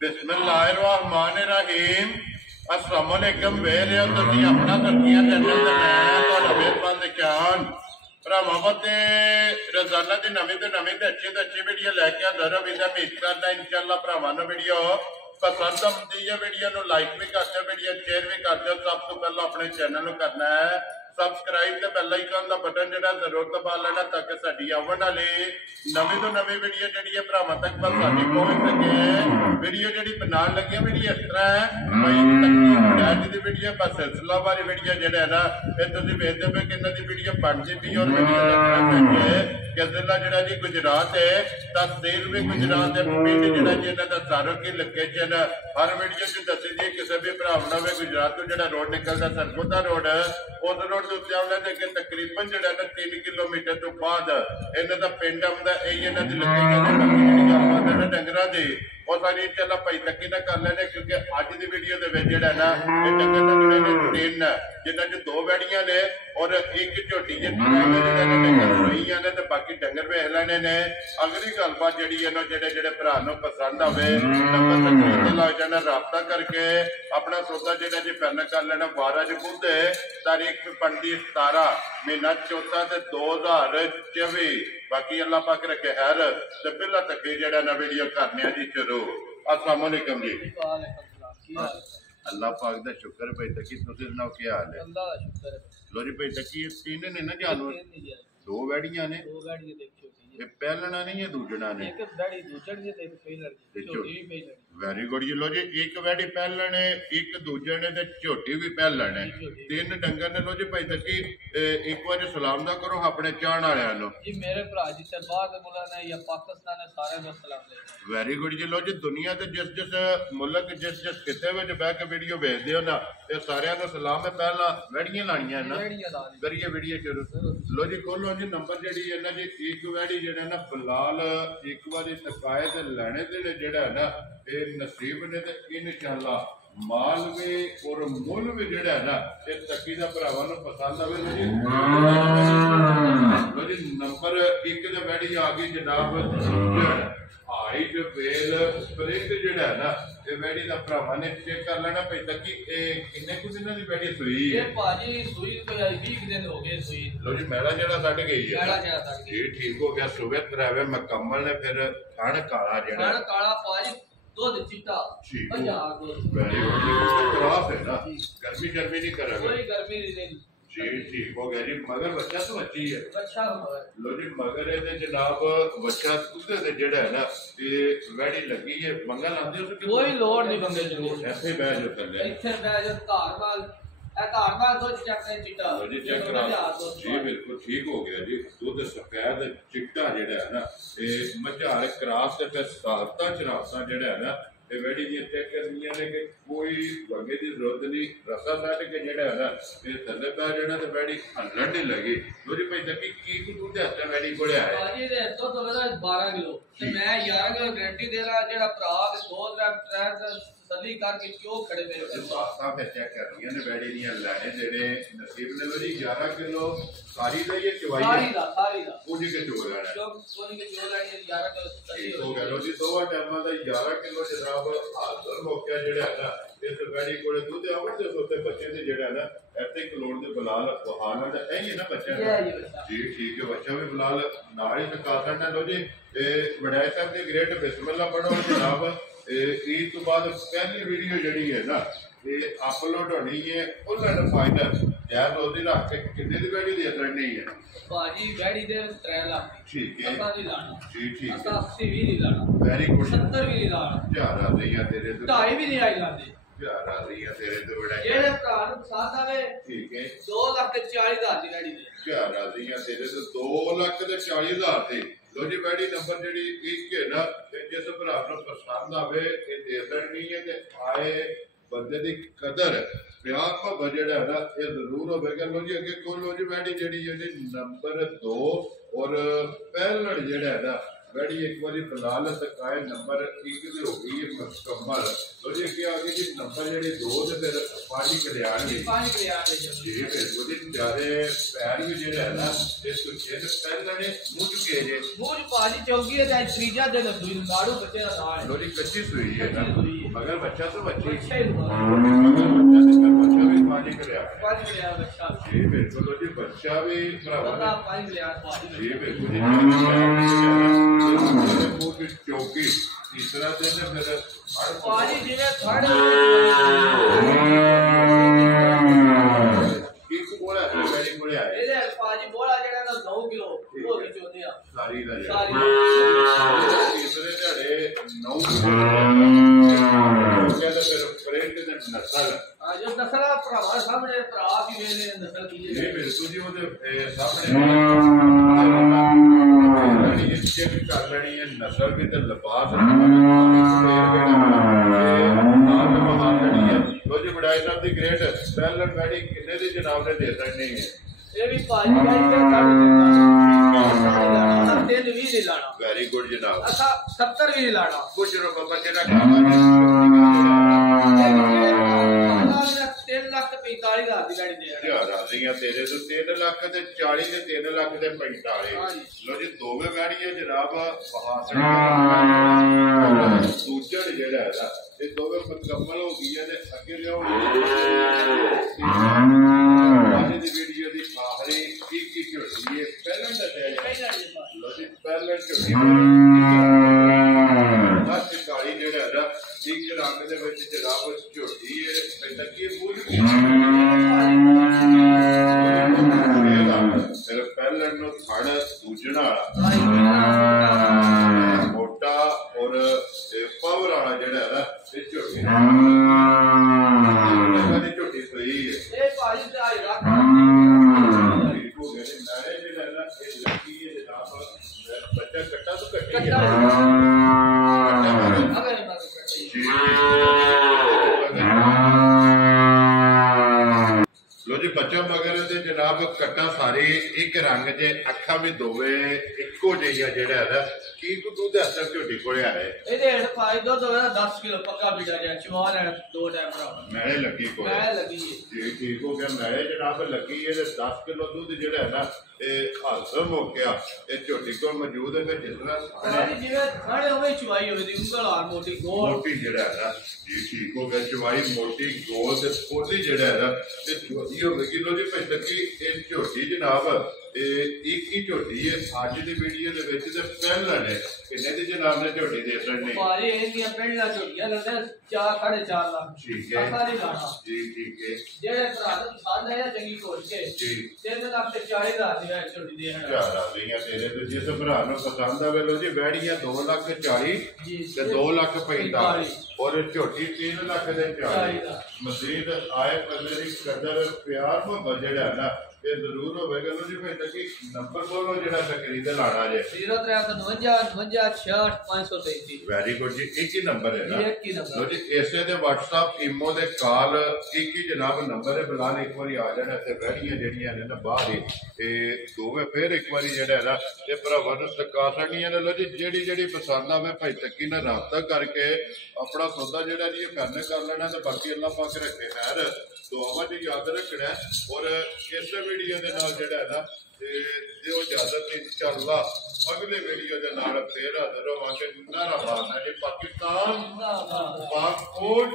बिस्मिल्लाहिर्रहमानिर्रहीम अस्सलाम वालेकुम वे रहे हो तुसी अपना तरक्कियां चैनल ते मैं तुहाडा मेहरबान दिखान भरावां ते रोजाना दी नवीं ते अच्छी वीडियो लैके आंदा रवीदा उम्मीद करना इंशाअल्लाह भरावां नूं वीडियो पसंद आती है। वीडियो नूं लाइक भी कर दो, वीडियो शेयर भी कर दो। सब तो पहला अपने चैनल नूं करना है सबसक्राइब ते बेल आइकन दा बटन जिहड़ा जरूर दबा लेना ताकि साडी आवन वाली नवीं तो नवीं वीडियो जिहड़ी है भरावां तक आसानी पहुंच सके। वीडियो जिहड़ी बनाउण लगे वीडियो इस तरह है भाई अज दी वीडियो बस सिलसिला वाली वीडियो जिहड़ा है ना ये तुसीं वेखदे पे कि इन्हां दी वीडियो बनदी पई और वीडियो दा तरह है कि जिला जिहड़ा जी गुजरात है तहसील भी गुजरात है पिंड जिहड़ा जी इन्हां दा सारो की लोकेशन हर वीडियो च दसी जी किसी भी भरा होवे गुजरात तो जिहड़ा रोड निकलदा सरगोदा रोड उस रोड के उत्ते आउंदा ते कि तकरीबन जिहड़ा ना 3 किलोमीटर तो बाद इन्हां दा पिंड आउंदा यही इन्हां दी लोकेशन है। बाकी जिहड़ी गलबात है ना डंगरां दी और सारी इंशाअल्लाह भाई तक्की ना कर लेने क्योंकि अज की वीडियो के जिहड़ा ना ये डंगर लगने ने तीन जिन्हां च 2 वैड़ियां ने और एक झोटी डंगर रोईयां ने ते बाकी डंगर वेख लेने ने। अगली गलबात जिहड़ी है ना जिहड़े भरा नूं पसंद आवे नंबर स्क्रीन ते लग जाना राबता करके अपना सौदा जिहड़ा जी फाइनल कर लेना। 12 च बुध तारीख 17 महीना चौथा ते 2024। बाकी अल्लाह पाक रखे खैर ते बिल्ला तक जिहड़ा ना वीडियो करने जी शुरू। अस्सलाम वालेकुम जी। अल्लाह पाक दा शुक्र भाई तकी तुसीं सुनाओ क्या हाल है? अल्लाह दा शुक्र है। लो जी भाई तकी तीन ने ना जानवर 2 वैड़ियां ने ये पहलना नहीं है दूजना ने एक वैड़ी दूजण जे ते पहलण झोटी भी पहलण। वेरी गुड जी। लो जी एक वैड़ी पहलण है एक दूजण ने ते झोटी भी पहलण है 3 डंगर ने। लो जी भाई तकी एक बार सलाम दा करो अपने चाहण वालियां नु जी। मेरे भरा जी सरबार दे मुल्क ने या पाकिस्तान ने सारे नु सलाम दे। वेरी गुड जी। लो जी दुनिया ते जिस मुल्क जिस खिते विच बैठ के वीडियो भेजदे हो ना ये सारियां नु सलाम है। पहला वैड़ियां लाणियां ना करिए वीडियो शुरू। लो जी खोलो जी नंबर जेडी है ना जी एक वैड़ी जेड़ा ना फिलहाल एक बार तकाए ते लैने दे जेड़ा है ना ये नसीब ने ते इंशाअल्लाह माल भी और मुल भी जेड़ा है ना ये तकी दा भरावां नूं पसंद आवे। लो जी नंबर 1 ते वैड़ी आ गई जनाब हाइट वेल स्प्रिंग जेड़ा है ना ये वैड़ी दा भरावां ने चेक कर लेना भाई तकी किन्ने कुछ दिनां दी वैड़ी सुई है? ये भाजी सुई तो 20 दिन हो गए सुई। लो जी मैला जेड़ा सट गई है मैला जेड़ा सट गई ठीक हो गया सुबह त्रैवे मुकम्मल ने फिर थण काला जेड़ा थण काला भाजी दूध चिट्टा पंजाब दूध वेरी गुड क्रॉस है ना गर्मी नहीं करेगा कोई गर्मी नहीं जी ठीक हो गया जी। मगर बच्चा तो अच्छी है बच्चा मगर लो जी मगर ये जनाब बच्चा दूधे ते जेड़ा है ना ये वैड़ी लगी है मंगल आंदी उस कोई लोड़ नहीं मंगे जरूर ऐसे बैठ जो कर ले इथे बैठ जो धारवाल ए धारवाल दूध चेक कर चिट्टा लो जी चेक करा जी बिल्कुल ठीक हो गया जी। दूध सफेद चिट्टा जेड़ा है ना ये मझार क्रॉस ते फिर सालता चरासा जेड़ा है ना ये वैड़ी दी चेक करनी है कि कोई वगे की जरूरत नहीं रसा सट के जेड़ा है ना ये थल्ले पै जाना ते वैड़ी हल्लण नहीं लगी। लो जी भाई तकी की दूध हत्थ वैड़ी कोले आया भाजी दे तो 12 किलो ते मैं 11 किलो गारंटी दे रहा जेड़ा भरा के 2-3 सदी करके क्यों खड़े मेरे पासा फिर चेक करनी ने वैड़ी दी लाने जेड़े नसीब ने लो जी 11 किलो सारी दा ये चवाई सारी दा ओजी के चोर आना जो ओजी के चोर आनी 11 किलो हो गया। लो जी दो टाइमां दा 11 किलो जनाब हाजिर हो गया जेड़ा है ना इस वैड़ी कोले दूध आवण ते सोते बच्चे ते जेड़ा है ना ऐसे कलोड़ दे बिलाल हाल दा यही है ना बच्चा जी ठीक है बच्चा भी बिलाल नाल ही सका सकदा। लो जी वडाई साहब दी ग्रेट बिस्मिल्लाह पढ़ो जनाब ईद तो बाद पहली वीडियो जड़ी है ना ये अपलोड होनी है फुल फाइनल यार ओदी रख के कितने दी वैड़ी दी असर नहीं है भाजी वैड़ी दे 3 लाख ठीक है पता नहीं लाना जी ठीक है 80 भी नहीं लाना वेरी गुड 70 भी नहीं लाना यार आदिया तेरे तो 2.5 भी नहीं आई लांदे यार आदिया तेरे तो बड़ा जेड़े भरा नु पसंद आवे ठीक है 2,40,000 दी वैड़ी दे यार आदिया तेरे तो 2,40,000 थे। लो जी वैड़ी नंबर जेडी एक है ना जिस भरा नूं पसंद आवे ये दे देनी है ते आए बंदे दी कदर प्यार भाव जेड़ा है ना ये जरूर होगा। लो जी अगे को लो जी वैड़ी जेडी नंबर 2 और पहलण जेड़ा है ना वैडी एक बार फिलहाल तकाए नंबर 1 ते हो गई है मुकम्मल। तो जी क्या आगे जी नंबर जेडे 2 ते फिर पानी कल्याण जी जी बिल्कुल जी प्यारे पैर भी जेडे है ना इस कुछ ये पहले ने मुंह चुके जे मुंह पानी चौकी है त्रीजा दिन सुई नाड़ू बच्चे का नाल लोरी कच्ची सुई है ना मगर बच्चा तो बच्ची अच्छा ही बच्चा भी पानी कल्याण बच्चा जी बिल्कुल जी बच्चा भी भरावा पानी कल्याण जी बिल्कुल जी चौकी तीसरा दिन फिर पानी जिवे खड़े एक बोला है मेरी बोले आए ਇਹਦੇ ਪਾਜੀ ਬੋਲਾ ਜਿਹੜਾ ਦਾ 9 ਕਿਲੋ ਉਹ ਵੀ ਚੋਦੇ ਆ ਸਾਰੀ ਦਾ ਸਾਰੀ ਤੀਸਰੇ ਝੜੇ 9 ਕਹਿੰਦਾ ਫਿਰ ਫਰੇਟ ਦੇ ਨਸਲ ਆ ਜੋ ਨਸਲਾ ਭਰਾਵਾ ਸਾਹਮਣੇ ਭਰਾ ਵੀ ਵੇਲੇ ਨਸਲ ਕੀ ਇਹ ਬਿਲਕੁਲ ਜੀ ਉਹਦੇ ਸਾਹਮਣੇ ਇਹ ਚੈੱਕ ਕਰ ਲੈਣੀ ਹੈ ਨਸਲ ਵੀ ਤੇ ਲਿਬਾਸ रोजी बड़ाई साहब की ग्रेट पहले मैडी किन्ने दी जनाब ने दे सकनी है ये भी पाजी गाड़ी के काट देना दिन भी नहीं लाना वेरी गुड जनाब अच्छा 70 भी नहीं लाना कुछ रुपए बच्चे का 3 लाख 45 हज़ार की गाड़ी दे यार राजियां तेरे तो 3 लाख ते 40 ते 3 लाख ते 45 लो जी दोवे गाड़ियां जनाब बहासण दूजा जेड़ा है ये दोवे मुकम्मल हो गई है अगे लियो आज दी वीडियो दी आखिरी की झोटी है पहले दसया लो जी पहले झोटी बस काली जेड़ा है एक रंग दे विच जनाब झोटी है पैदा की मूल फिर पहले नो थड़ दूजना मोटा और पावर वाला जेड़ा है ये झोटी झोटी सही है ये पाजी दा रख हो गए नारे जेड़ा है ये लड़की है जनाब बच्चा कट्टा तो कट्टी है अगर लो जी बच्चा मगर ते जनाब कट्टा सारी एक रंग जे अखा भी दोवे इको जिहियां जेड़ा है की को दूध असर झोटी कोले आए ਇਹਦੇ ਹੇਠ ਪਾਈ ਦੁੱਧ ਹੋਇਆ 10 ਕਿਲੋ ਪੱਕਾ ਬਿੜਾ ਰਿਹਾ ਚਵਾਨ ਹੈ 2 ਟਾਈਮ ਭਰਾ मैंने लगी को ਮੈਂ ਲੱਗੀ जी ठीक हो गया मैं जनाब लगी है 10 किलो दूध जेड़ा है ना ये हाजम हो गया ये झोटी को मौजूद है जिस तरह ਸਾਰੀ ਜਿਵੇਂ ਖਾਣੇ ਹੋਵੇ ਚਵਾਈ ਹੋਵੇ ਦੀ ਉਂਗਲ ਆ ਮੋਟੀ ਗੋਲ मोटी जेड़ा है ना जी ठीक हो गया चवाई मोटी गोल ते पोली जेड़ा है ना ये झोटी होगी लो जी भाई तकी ये झोटी जनाब एक ही झोटी है आज की वीडियो के विच ते पहला ने किन्ने दी जनाब ने झोटी दे सकनी पाजी ਇਹਦੀਆਂ ਪਹਿਲਾਂ ਝੋਟੀਆਂ ਲੱਗਦੇ 4 4.5 ਲੱਖ ठीक है ਸਾਰੀ ਲਾਣਾ जी ठीक है ਜਿਹੜੇ ਭਰਾ ਦਾ ਪਸੰਦ ਹੈ ਚੰਗੀ ਕੋਚ ਕੇ जी 3 ਲੱਖ ਤੇ 40 ਹਜ਼ਾਰ ਦੀ ਝੋਟੀ ਦੇ क्या राजियां तेरे तो जिस भरा नु पसंद आवे लो जी बैड़ियां 2,40,000 जी ते 2,45,000 और झोटी 3 लाख दे 40 मजीद आए बंदे दी कदर प्यार मोहब्बत जेड़ा है ना ये जरूर होवेगा लो जी भाई तक नंबर बोलो जेड़ा तकरीर दे लाना जे 0359 533 वेरी गुड जी एक ही नंबर है ना एक ही नंबर लो जी ऐसे दे WhatsApp इमो दे कॉल एक ही जनाब नंबर है बुलाने एक बारी आ जाना ते बैड़ियां जेड़ियां ने ना बाहर ही ते दोवे फिर एक बारी जेड़ा है ना ये भरावां नूं सका सकणियां ने लो जी जेड़ी पसंद आवे भाई तक्की नाल राबता करके अपना सौदा जेड़ा जी करने कर लेना ते बाकी अल्लाह पाक रखे खैर दुआवां च याद रखना और इस वीडियो दे नाल जेड़ा है ना ते दिओ इजाजत इंशाअल्लाह अगले वीडियो दे नाल फिर हाजिर होवांगे नारा मारना जी पाकिस्तान पाक फूड